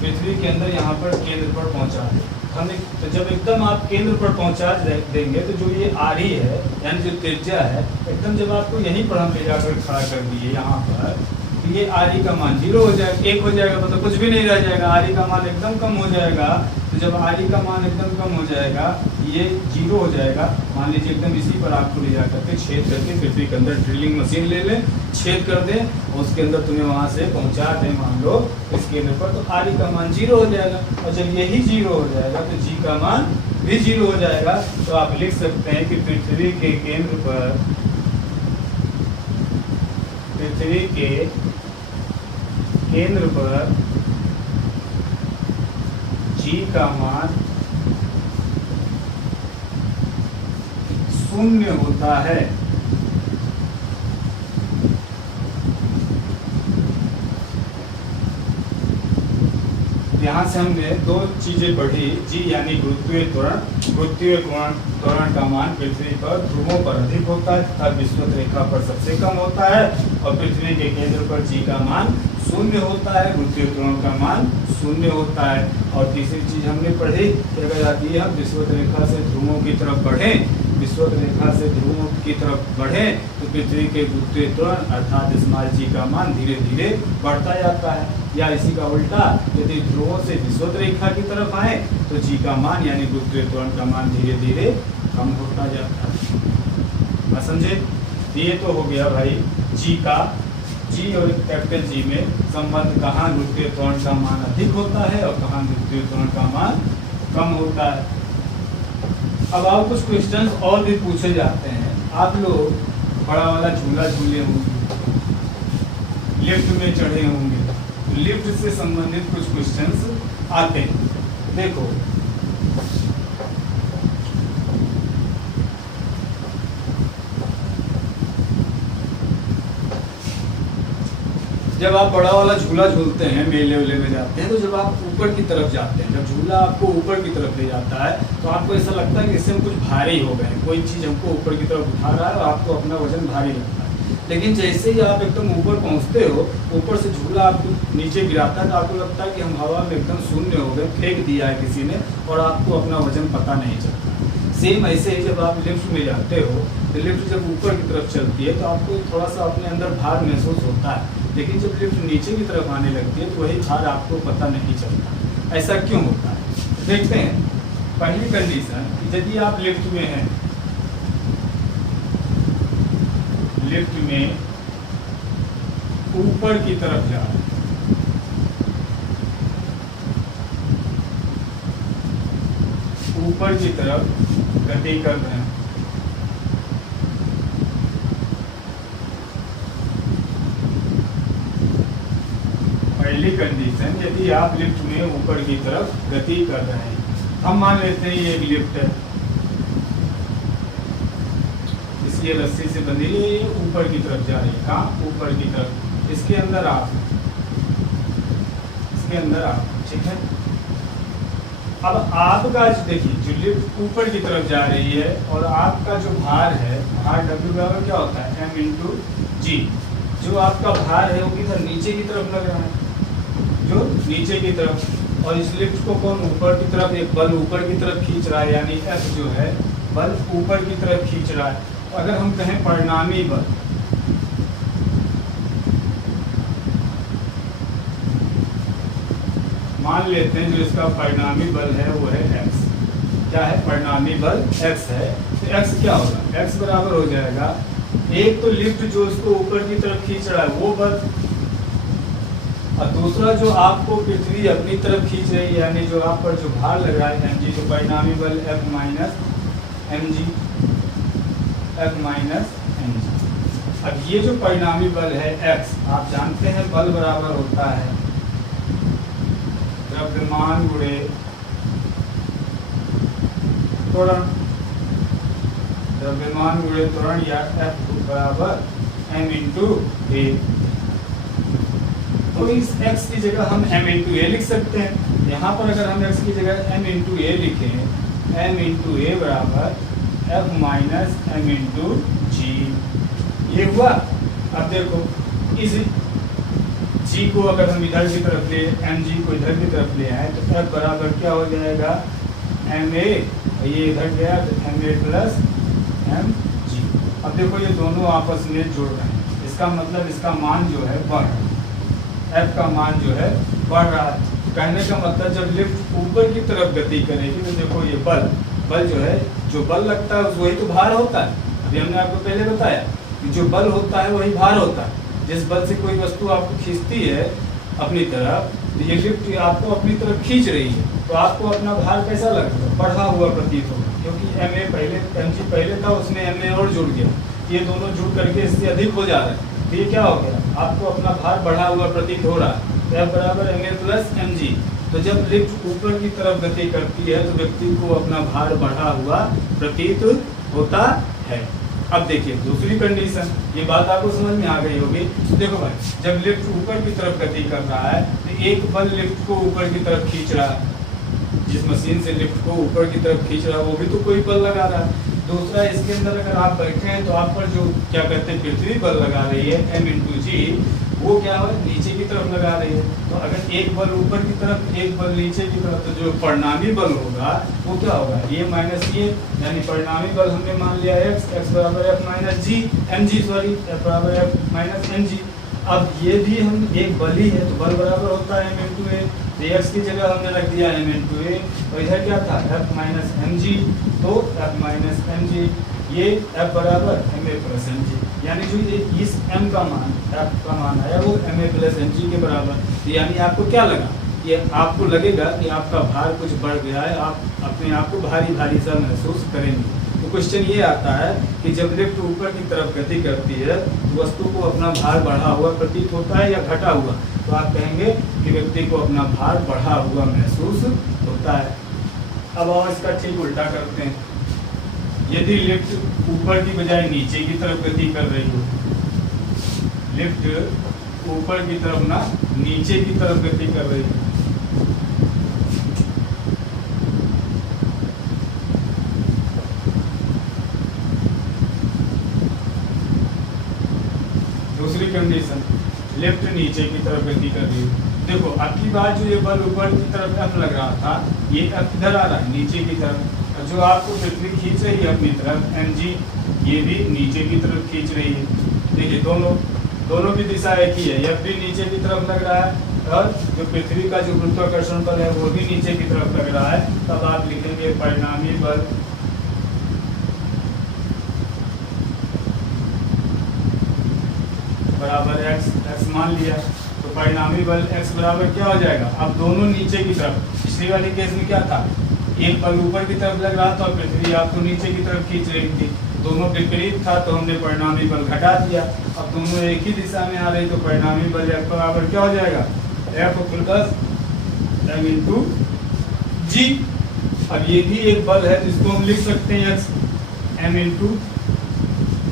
पृथ्वी के अंदर यहाँ पर केंद्र पर पहुँचा दे, हमने तो जब एकदम आप केंद्र पर पहुँचा देंगे तो जो ये आरी है यानी जो त्रिज्या है, एकदम जब आपको यहीं पर हम ले जाकर खड़ा कर दिए यहाँ पर, तो ये आरी का मान 0 हो जाएगा, 1 हो जाएगा, मतलब कुछ भी नहीं रह जाएगा, आरी का मान एकदम कम हो जाएगा। तो जब आरी का मान एकदम कम हो जाएगा, ये 0 हो जाएगा। मान लीजिए एकदम इसी पर आपको ले जा करके छेद करके पृथ्वी के अंदर ड्रिलिंग मशीन ले लें, छेद कर दें और उसके अंदर तुम्हें वहाँ से पहुँचा दें मान लो इस केंद्र पर, तो आरी का मान 0 हो जाएगा। और जब यही 0 हो जाएगा तो जी का मान भी 0 हो जाएगा। तो आप लिख सकते हैं कि पृथ्वी के केंद्र पर, पृथ्वी के केंद्र पर जी का मान 0 होता है। यहाँ से हमने 2 चीजें पढ़ी, जी यानी गुरुत्वीय त्वरण का मान पृथ्वी पर ध्रुवों पर अधिक होता है तथा विषुवत रेखा पर सबसे कम होता है, और पृथ्वी के केंद्र पर जी का मान 0 होता है, गुरुत्वीय त्वरण का मान 0 होता है। और तीसरी चीज हमने पढ़ी कि अगर यदि हम विषुवत रेखा से ध्रुवों की तरफ बढ़ें, विषुवत रेखा से ध्रुवों की तरफ बढ़ें तो पृथ्वी के गुरुत्वीय त्वरण अर्थात स्मॉल जी का मान धीरे धीरे बढ़ता जाता है। या इसी का उल्टा, यदि ध्रुवों से विषुवत रेखा की तरफ आए तो जी का मान यानी गुरुत्वीय त्वरण का मान धीरे धीरे कम होता जाता है। समझे? ये तो हो गया भाई जी का, जी और कैपिटल जी में संबंध, कहाँ गुरुत्वीय त्वरण का मान अधिक होता है और कहाँ गुरुत्वीय त्वरण का मान कम होता है। अब आप कुछ क्वेश्चंस और भी पूछे जाते हैं। आप लोग बड़ा वाला झूला झूले होंगे, लिफ्ट में चढ़े होंगे, लिफ्ट से संबंधित कुछ क्वेश्चंस आते हैं। देखो जब आप बड़ा वाला झूला झूलते हैं, मेले वेले में जाते हैं, तो जब आप ऊपर की तरफ जाते हैं, जब झूला आपको ऊपर की तरफ ले जाता है तो आपको ऐसा लगता है कि इससे हम कुछ भारी हो गए, कोई चीज़ हमको ऊपर की तरफ उठा रहा है और आपको अपना वजन भारी लगता है। लेकिन जैसे ही आप एकदम ऊपर पहुंचते हो, ऊपर से झूला आपको नीचे गिराता है तो आपको लगता है कि हम हवा में एकदम शून्य हो गए, फेंक दिया है किसी ने और आपको अपना वजन पता नहीं चलता। सेम ऐसे ही जब आप लिफ्ट में जाते हो तो लिफ्ट जब ऊपर की तरफ चलती है तो आपको थोड़ा सा अपने अंदर भार महसूस होता है, लेकिन जब लिफ्ट नीचे की तरफ आने लगती है तो वही भार आपको पता नहीं चलता। ऐसा क्यों होता है? देखते हैं। पहली कंडीशन, यदि आप लिफ्ट में हैं, लिफ्ट में ऊपर की तरफ जा रहे हैं, ऊपर की तरफ गति कर रहे हैं, पहली कंडीशन, यदि आप लिफ्ट में ऊपर की तरफ गति कर रहे हैं, हम मान लेते हैं ये एक लिफ्ट है, इसकी रस्सी से बंधी है, ये ऊपर की तरफ जा रही है। कहाँ? ऊपर की तरफ। इसके अंदर आप, इसके अंदर आप, ठीक है। अब आपका देखिए, जो लिफ्ट ऊपर की तरफ जा रही है और आपका जो भार है, भार W बराबर क्या होता है? M इंटू जी। जो आपका भार है वो किधर? नीचे की तरफ लग रहा है, जो नीचे की तरफ। और इस लिफ्ट को कौन ऊपर की तरफ, एक बल ऊपर की तरफ खींच रहा है, यानी F जो है बल ऊपर की तरफ खींच रहा है। अगर हम कहें परिणामी बल, मान लेते हैं जो इसका परिणामी बल है वो है X। क्या है, परिणामी बल x है। तो x क्या होगा, x बराबर हो जाएगा, एक तो लिफ्ट जो उसको ऊपर की तरफ खींच रहा है वो बल, और दूसरा जो आपको पृथ्वी अपनी तरफ खींच रही है, यानी जो आप पर जो भार लग रहा है mg, जो परिणामी बल F minus mg, F minus mg। अब ये जो परिणामी बल है x, आप जानते हैं बल बराबर होता है द्रव्यमान गुणे त्वरण, द्रव्यमान गुणे त्वरण, या F बराबर m इंटू ए। तो इस x की जगह हम m इंटू ए लिख सकते हैं। यहाँ पर अगर हम x की जगह m इंटू ए लिखें, m इंटू ए बराबर F माइनस m इंटू जी, ये हुआ। अब देखो इस g को अगर हम इधर की तरफ ले, mg को इधर की तरफ ले आए, तो F बराबर क्या हो जाएगा, ma, ये इधर गया तो ma प्लस mg। अब देखो ये दोनों आपस में जुड़ रहे हैं, इसका मतलब इसका मान जो है बढ़ रहा है, F का मान जो है बढ़ रहा है। कहने का मतलब जब लिफ्ट ऊपर की तरफ गति करेगी तो देखो ये बल जो है, जो बल लगता है वही तो भार होता है। अभी हमने आपको पहले बताया कि जो बल होता है वही भार होता है। जिस बल से कोई वस्तु आपको खींचती है अपनी तरफ, तो ये लिफ्ट आपको अपनी तरफ खींच रही है, तो आपको अपना भार कैसा लगेगा, बढ़ा हुआ प्रतीत होगा, क्योंकि ma पहले, mg पहले था, उसमें ma और जुड़ गया, ये दोनों जुड़ करके इससे अधिक हो जा रहा है, तो ये क्या हो गया, आपको अपना भार बढ़ा हुआ प्रतीत हो रहा है। तो F बराबर ma प्लस mg। तो जब लिफ्ट ऊपर की तरफ गति करती है तो व्यक्ति को अपना भार बढ़ा हुआ प्रतीत होता है। अब देखिए दूसरी कंडीशन, ये बात आपको समझ में आ गई होगी। तो देखो भाई, जब लिफ्ट ऊपर की तरफ गति कर रहा है तो एक बल लिफ्ट को ऊपर की तरफ खींच रहा है, जिस मशीन से लिफ्ट को ऊपर की तरफ खींच रहा है वो भी तो कोई बल लगा रहा है। दूसरा, इसके अंदर अगर आप बैठे हैं तो आप पर जो क्या कहते हैं पृथ्वी बल लगा रही है m इंटू जी, वो क्या है, नीचे की तरफ लगा रही है। तो अगर एक बल ऊपर की तरफ, एक बल नीचे की तरफ, तो जो परिणामी बल होगा वो क्या होगा, ये माइनस ये, यानी परिणामी बल हमने मान लिया x बराबर F माइनस जी, mg सॉरी, F बराबर F माइनस mg। अब ये भी हम एक बल ही है तो बल बराबर होता है m इंटू ए, तो x की जगह हमने रख दिया m इंटू ए, और इधर क्या था F माइनस mg, तो F माइनस mg, ये F बराबर ma प्लस mg, यानी जो ये इस m का मान, F का मान आया वो ma प्लस mg के बराबर। तो यानी आपको क्या लगा, ये आपको लगेगा कि आपका भार कुछ बढ़ गया है, आप अपने आप को भारी भारी सा महसूस करेंगे। तो क्वेश्चन ये आता है कि जब लिफ्ट ऊपर की तरफ गति करती है तो वस्तु को अपना भार बढ़ा हुआ प्रतीत होता है या घटा हुआ, तो आप कहेंगे कि व्यक्ति को अपना भार बढ़ा हुआ महसूस होता है। अब और इसका ठीक उल्टा करते हैं। यदि लिफ्ट ऊपर की बजाय नीचे की तरफ गति कर रही हो, लिफ्ट ऊपर की तरफ ना नीचे की तरफ गति कर रही हो, दूसरी कंडीशन, लिफ्ट नीचे की तरफ गति कर रही है। देखो अब की बार जो ये बल ऊपर की तरफ F लग रहा था, ये F इधर आ रहा है नीचे की तरफ, और जो आपको पृथ्वी खींच रही है अपनी तरफ mg, ये भी नीचे की तरफ खींच रही है। देखिए दोनों की दिशा एक ही है, F भी नीचे की तरफ लग रहा है और जो पृथ्वी का जो गुरुत्वाकर्षण बल है वो भी नीचे की तरफ लग रहा है। तब आप लिखेंगे परिणामी बल बराबर x मान लिया, तो परिणामी बल x बराबर क्या हो जाएगा, अब दोनों नीचे की तरफ। पिछली वाली केस में क्या था, एक बल ऊपर की तरफ लग रहा था और पृथ्वी आपको नीचे की तरफ खींच रही थी, दोनों विपरीत था तो हमने परिणामी बल घटा दिया। अब दोनों एक ही दिशा में आ रही तो परिणामी बल F बराबर क्या हो जाएगा, F प्लस m इंटू जी। अब ये भी एक बल है जिसको हम लिख सकते हैं x, m इंटू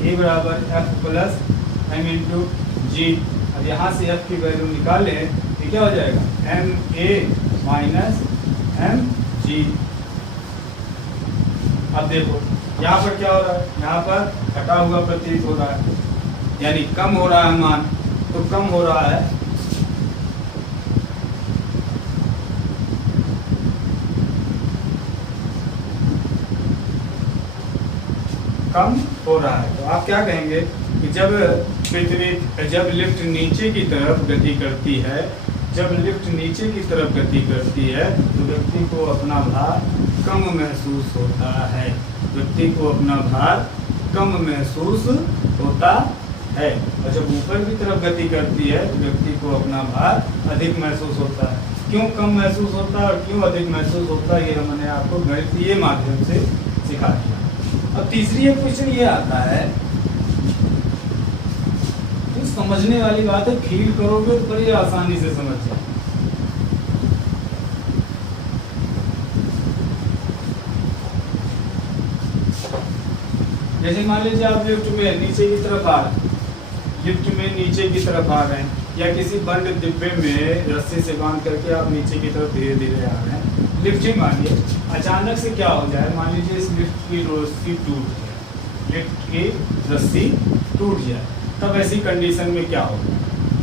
ए बराबर F प्लस m इंटू जी। अब यहाँ से F की वैल्यू निकालें तो क्या हो जाएगा, m a minus m g। अब देखो यहाँ पर क्या हो रहा है, यहाँ पर घटा हुआ प्रतीत हो रहा है, यानी कम हो रहा है मान, तो कम हो रहा है, कम हो रहा है। तो आप क्या कहेंगे कि जब लिफ्ट नीचे की तरफ गति करती है जब लिफ्ट नीचे की तरफ गति करती है तो व्यक्ति को अपना भार कम महसूस होता है। व्यक्ति को अपना भार कम महसूस होता है। और जब ऊपर की तरफ गति करती है तो व्यक्ति को अपना भार अधिक महसूस होता है। क्यों कम महसूस होता है और क्यों अधिक महसूस होता है, ये हमने आपको गणितीय माध्यम से सिखा दिया। अब तीसरी एक क्वेश्चन ये आता है, तो समझने वाली बात है, फील करोगे तो बड़ी आसानी से समझ जाए। जैसे मान लीजिए आप लिफ्ट में नीचे की तरफ आ रहे हैं, लिफ्ट में नीचे की तरफ आ रहे हैं, या किसी बंद डिब्बे में रस्सी से बांध करके आप नीचे की तरफ धीरे धीरे आ रहे हैं। लिफ्ट ही मानिए अचानक से क्या हो जाए, मान लीजिए इस लिफ्ट की रस्सी टूट जाए, लिफ्ट की रस्सी टूट जाए, तब ऐसी कंडीशन में क्या होगा?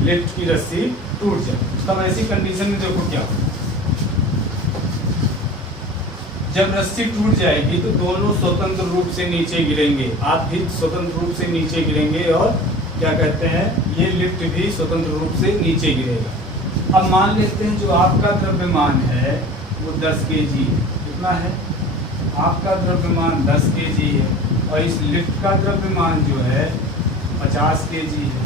लिफ्ट की रस्सी टूट जाए तब ऐसी कंडीशन में देखो क्या होगा। जब रस्सी टूट जाएगी तो दोनों स्वतंत्र रूप से नीचे गिरेंगे, आप भी स्वतंत्र रूप से नीचे गिरेंगे और क्या कहते हैं, ये लिफ्ट भी स्वतंत्र रूप से नीचे गिरेगा। अब मान लेते हैं जो आपका द्रव्यमान है वो 10 kg, कितना है? आपका द्रव्यमान 10 kg है और इस लिफ्ट का द्रव्यमान जो है 50 kg है।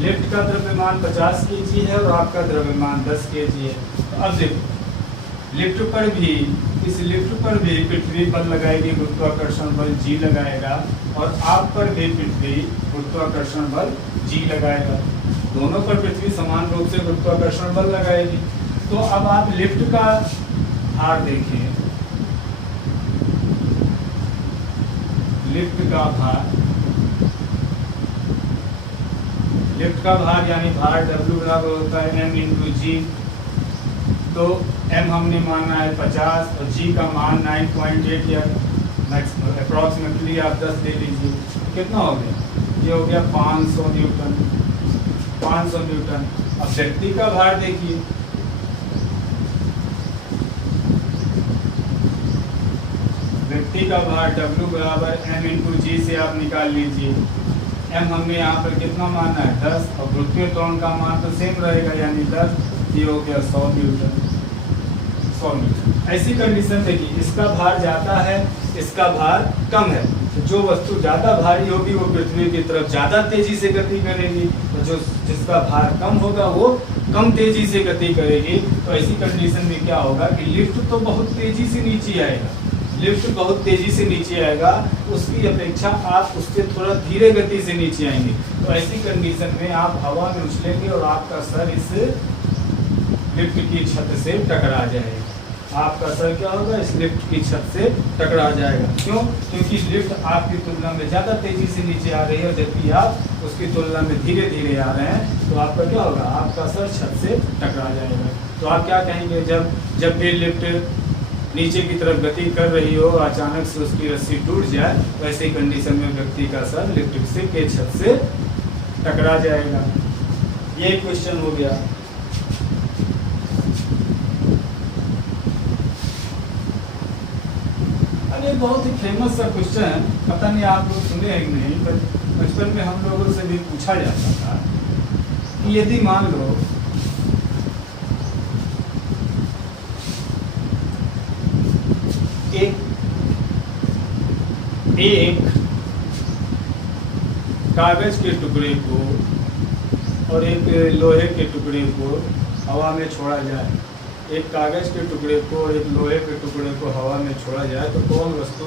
लिफ्ट का द्रव्यमान 50 kg है और आपका द्रव्यमान 10 kg है। तो अब देखो लिफ्ट पर भी, इस लिफ्ट पर भी पृथ्वी बल लगाएगी, गुरुत्वाकर्षण बल G लगाएगा, और आप पर भी पृथ्वी गुरुत्वाकर्षण बल G लगाएगा। दोनों पर पृथ्वी समान रूप से गुरुत्वाकर्षण बल लगाएगी। तो अब आप लिफ्ट का भार देखें, लिफ्ट का भार, लिफ्ट का भार यानी भार W बराबर होता है m × G। तो m हमने माना है 50 और G का मान 9.8 या अप्रॉक्सीमेटली आप 10 ले लीजिए, कितना हो गया? ये हो गया 500 न्यूटन, 500 न्यूटन। अब व्यक्ति का भार देखिए, व्यक्ति का भार W बराबर m × G से आप निकाल लीजिए। m हमने यहाँ पर कितना माना है? 10, और गुरुत्वीय त्वरण का मान तो सेम रहेगा यानी 10, ये हो गया 100 न्यूटन, 100 न्यूटन। ऐसी कंडीशन देखिए, इसका भार ज़्यादा है, इसका भार कम है, तो जो वस्तु ज़्यादा भारी होगी वो पृथ्वी की तरफ ज़्यादा तेज़ी से गति करेगी, और जो जिसका भार कम होगा वो कम तेज़ी से गति करेगी। तो ऐसी कंडीशन में क्या होगा कि लिफ्ट तो बहुत तेज़ी से नीचे आएगा, लिफ्ट बहुत तेज़ी से नीचे आएगा, उसकी अपेक्षा आप उससे थोड़ा धीरे गति से नीचे आएंगे। तो ऐसी कंडीशन में आप हवा में उछलेंगे और आपका सर इस लिफ्ट की छत से टकरा जाएगा। आपका सर क्या होगा? इस लिफ्ट की छत से टकरा जाएगा। क्यों? क्योंकि लिफ्ट आपकी तुलना में ज़्यादा तेज़ी से नीचे आ रही है, और जबकि आप उसकी तुलना में धीरे धीरे आ रहे हैं, तो आपका क्या होगा? आपका सर छत से टकरा जाएगा। तो आप क्या कहेंगे? जब भी लिफ्ट नीचे की तरफ गति कर रही हो, अचानक से उसकी रस्सी टूट जाए, तो ऐसी कंडीशन में व्यक्ति का सर लिफ्ट के छत से टकरा जाएगा। ये क्वेश्चन हो गया। अब ये बहुत ही फेमस सा क्वेश्चन है, पता नहीं आप लोग सुने हैं कि नहीं, पर बचपन में हम लोगों से भी पूछा जाता था कि यदि मान लो एक कागज के टुकड़े को और एक लोहे के टुकड़े को हवा में छोड़ा जाए, एक कागज के टुकड़े को और एक लोहे के टुकड़े को हवा में छोड़ा जाए, तो कौन वस्तु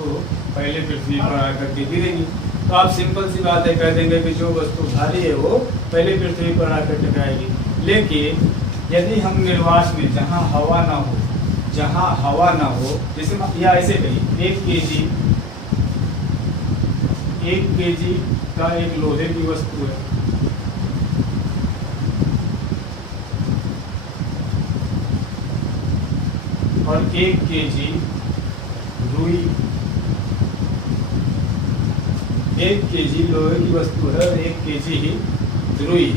पहले पृथ्वी पर आकर के गिरेगी? तो आप सिंपल सी बात है, कह देंगे कि जो वस्तु भारी है वो पहले पृथ्वी पर आकर टकराएगी। लेकिन यदि हम निर्वात में जहाँ हवा ना हो, जहाँ हवा ना हो, जैसे या ऐसे कहिए 1 kg का एक लोहे की वस्तु है, और 1 kg रुई, 1 kg लोहे की वस्तु है और 1 kg ही रुई।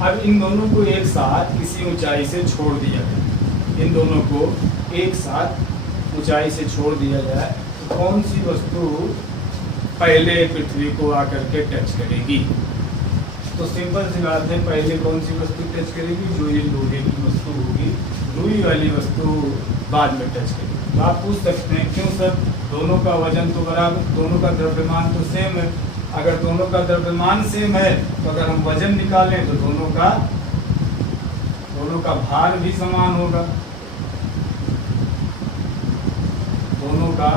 अब इन दोनों को एक साथ किसी ऊंचाई से छोड़ दिया जाए, इन दोनों को एक साथ ऊंचाई से छोड़ दिया जाए, तो कौन सी वस्तु पहले पृथ्वी को आकर के टच करेगी? तो सिंपल सी बात है, पहले कौन सी वस्तु टच करेगी? जो ये लोहे की वस्तु होगी, रुई वाली वस्तु बाद में टच करेगी। तो आप पूछ सकते हैं क्यों सर, दोनों का वजन तो बराबर, दोनों का द्रव्यमान तो सेम है। अगर दोनों का द्रव्यमान सेम है तो अगर हम वजन निकालें तो दोनों का भार भी समान होगा, दोनों का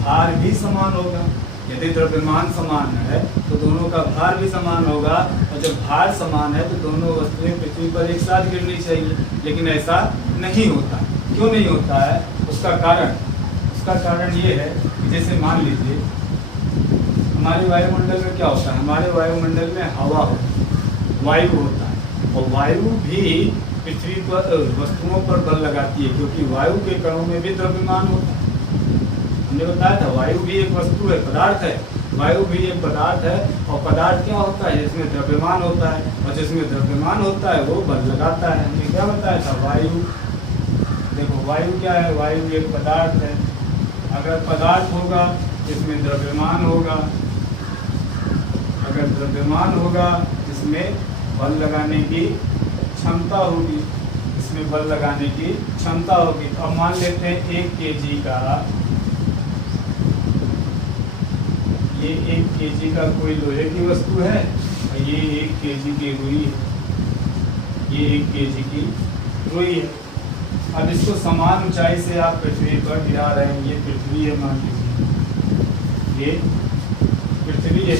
भार भी समान होगा। यदि द्रव्यमान समान है तो दोनों का भार भी समान होगा, और जब भार समान है तो दोनों वस्तुएं पृथ्वी पर एक साथ गिरनी चाहिए, लेकिन ऐसा नहीं होता। क्यों नहीं होता है? उसका कारण ये है कि जैसे मान लीजिए हमारे वायुमंडल में क्या होता है, हमारे वायुमंडल में हवा वायु होता है, और वायु भी पृथ्वी पर वस्तुओं पर बल लगाती है, क्योंकि वायु के कणों में भी द्रव्यमान होता है। हमने बताया था वायु भी एक वस्तु है, पदार्थ है, वायु भी एक पदार्थ है, और पदार्थ क्या होता है? जिसमें द्रव्यमान होता है, और जिसमें द्रव्यमान होता है वो बल लगाता है। हमने क्या बताया था? वायु, देखो वायु क्या है? वायु एक पदार्थ है। अगर पदार्थ होगा इसमें द्रव्यमान होगा, अगर द्रव्यमान होगा इसमें बल लगाने की क्षमता होगी, इसमें बल लगाने की क्षमता होगी। तो अब मान लेते हैं 1 kg का, ये 1 kg का कोई लोहे की वस्तु है, और ये 1 kg की रुई है, ये 1 kg की रुई है। अब इसको समान ऊंचाई से आप पृथ्वी पर गिरा रहे हैं। ये पृथ्वी है, मान लीजिए ये पृथ्वी है,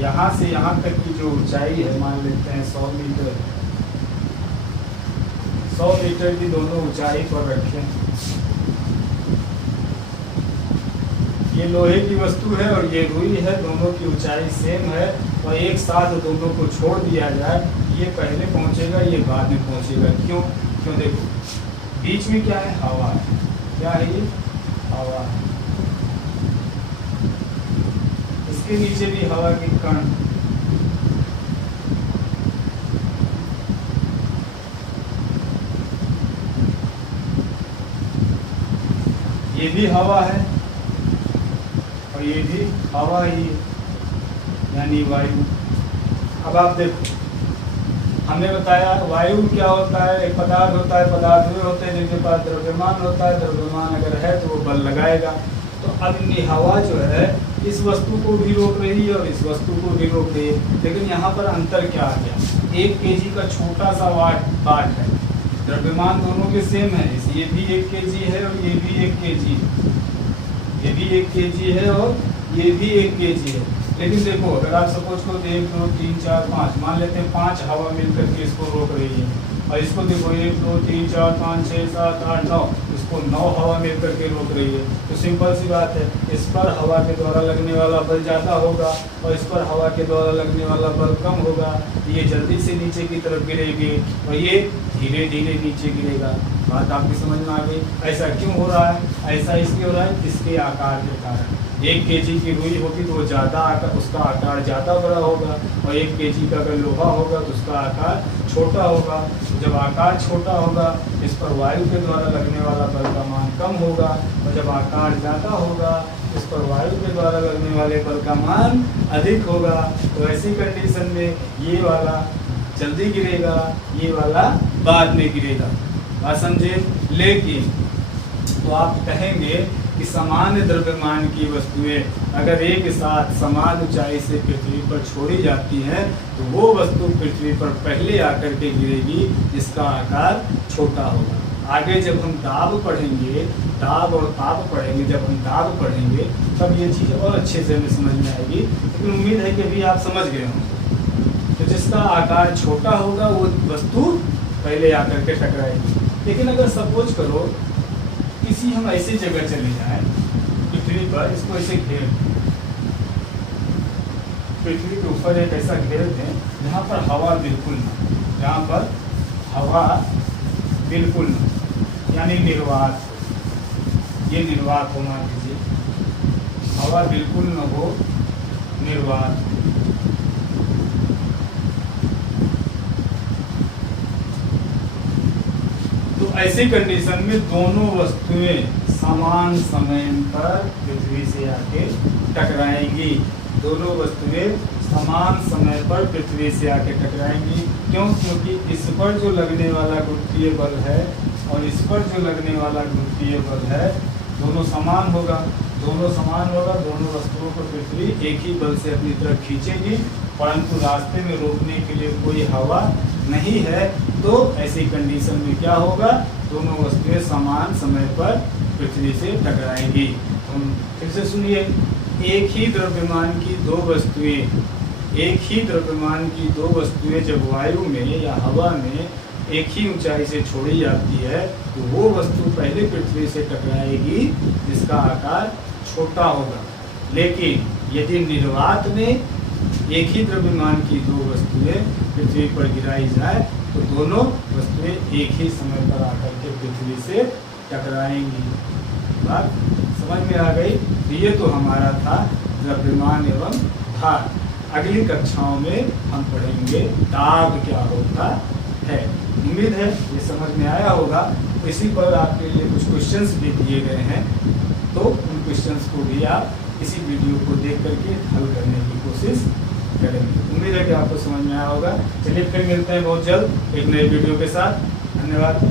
यहाँ से यहाँ तक की जो ऊंचाई है मान लेते हैं 100 मीटर, 100 मीटर की दोनों ऊंचाई पर रखें। ये लोहे की वस्तु है और ये रुई है, दोनों की ऊंचाई सेम है, और एक साथ दोनों को छोड़ दिया जाए, ये पहले पहुंचेगा, ये बाद में पहुंचेगा। क्यों? देखो बीच में क्या है? हवा है। क्या है ये? हवा है। इसके नीचे भी हवा के कण, ये भी हवा है और ये भी हवा ही, यानी वायु। अब आप देखो, हमने बताया वायु क्या होता है? एक पदार्थ होता है, पदार्थ वे होते हैं जिनके पास द्रव्यमान होता है, द्रव्यमान अगर है तो वो बल लगाएगा। तो अब ये हवा जो है इस वस्तु को भी रोक रही है और इस वस्तु को भी रोक रही है, लेकिन यहाँ पर अंतर क्या आ गया? 1 kg का छोटा सा वाट है, द्रव्यमान दोनों के सेम है, ये भी 1 kg है और ये भी 1 kg है, ये भी 1 kg है और ये भी 1 kg है। लेकिन देखो अगर आप सपोज को 1 2 3 4 5 मान लेते हैं, 5 हवा मिलकर के इसको रोक रही है, और इसको देखो 1 2 3 4 5 6 7 8 9, इसको 9 हवा मिलकर के रोक रही है। तो सिंपल सी बात है, इस पर हवा के द्वारा लगने वाला बल ज़्यादा होगा और इस पर हवा के द्वारा लगने वाला बल कम होगा। ये जल्दी से नीचे की तरफ गिरेगी और ये धीरे धीरे नीचे गिरेगा। बात आपकी समझ में आ गई? ऐसा क्यों हो रहा है? ऐसा इसलिए हो रहा है इसके आकार के कारण। 1 kg की रुई होगी तो वो ज़्यादा आकार, उसका आकार ज़्यादा बड़ा होगा, और 1 kg का अगर लोहा होगा तो उसका आकार छोटा होगा। जब आकार छोटा होगा इस पर वायु के द्वारा लगने वाला बल का मान कम होगा, और जब आकार ज़्यादा होगा इस पर वायु के द्वारा लगने वाले बल का मान अधिक होगा। तो ऐसी कंडीशन में ये वाला जल्दी गिरेगा, ये वाला बाद में गिरेगा। बात समझे? लेकिन तो आप कहेंगे कि समान द्रव्यमान की वस्तुएं अगर एक साथ समान ऊंचाई से पृथ्वी पर छोड़ी जाती हैं तो वो वस्तु पृथ्वी पर पहले आकर के गिरेगी जिसका आकार छोटा होगा। आगे जब हम दाब पढ़ेंगे, दाब और ताप पढ़ेंगे, जब हम दाब पढ़ेंगे तब ये चीज़ और अच्छे से हमें समझ में आएगी, लेकिन उम्मीद है कि अभी आप समझ गए होंगे। तो जिसका आकार छोटा होगा वो वस्तु पहले आकर के टकराएगी। लेकिन अगर सपोज करो किसी हम ऐसी जगह चले जाएं पृथ्वी पर, इसको ऐसे घेर दें, पृथ्वी के ऊपर एक ऐसा घेर दें जहाँ पर हवा बिल्कुल ना, जहाँ पर हवा बिल्कुल ना, यानी निर्वात, ये निर्वात हो, मान लीजिए हवा बिल्कुल न हो, निर्वात। तो ऐसी कंडीशन में दोनों वस्तुएं समान समय पर पृथ्वी से आके टकराएंगी। दोनों वस्तुएं समान समय पर पृथ्वी से आके टकराएंगी। क्यों? क्योंकि इस पर जो लगने वाला गुरुत्वीय बल है और इस पर जो लगने वाला गुरुत्वीय बल है, दोनों समान होगा। दोनों समान होगा, दोनों वस्तुओं को पृथ्वी एक ही बल से अपनी तरफ खींचेगी, परंतु रास्ते में रोकने के लिए कोई हवा नहीं है। तो ऐसी कंडीशन में क्या होगा? दोनों वस्तुएं समान समय पर पृथ्वी से टकराएंगी। हम फिर से सुनिए, एक ही द्रव्यमान की दो वस्तुएं जब वायु में या हवा में एक ही ऊंचाई से छोड़ी जाती है, तो वो वस्तु पहले पृथ्वी से टकराएगी जिसका आकार छोटा होगा। लेकिन यदि निर्वात में एक ही द्रव्यमान की दो वस्तुएं पृथ्वी पर गिराई जाए, तो दोनों वस्तुएं एक ही समय पर आकर के पृथ्वी से टकराएंगी। बात समझ में आ गई? ये तो हमारा था द्रव्यमान एवं भार। अगली कक्षाओं में हम पढ़ेंगे दाब क्या होता है। उम्मीद है ये समझ में आया होगा। इसी पर आपके लिए कुछ क्वेश्चंस भी दिए गए हैं, तो उन क्वेश्चंस को भी आप इसी वीडियो को देख करके हल करने की कोशिश करेंगे। उम्मीद है कि आपको समझ में आया होगा। चलिए फिर मिलते हैं बहुत जल्द एक नए वीडियो के साथ। धन्यवाद।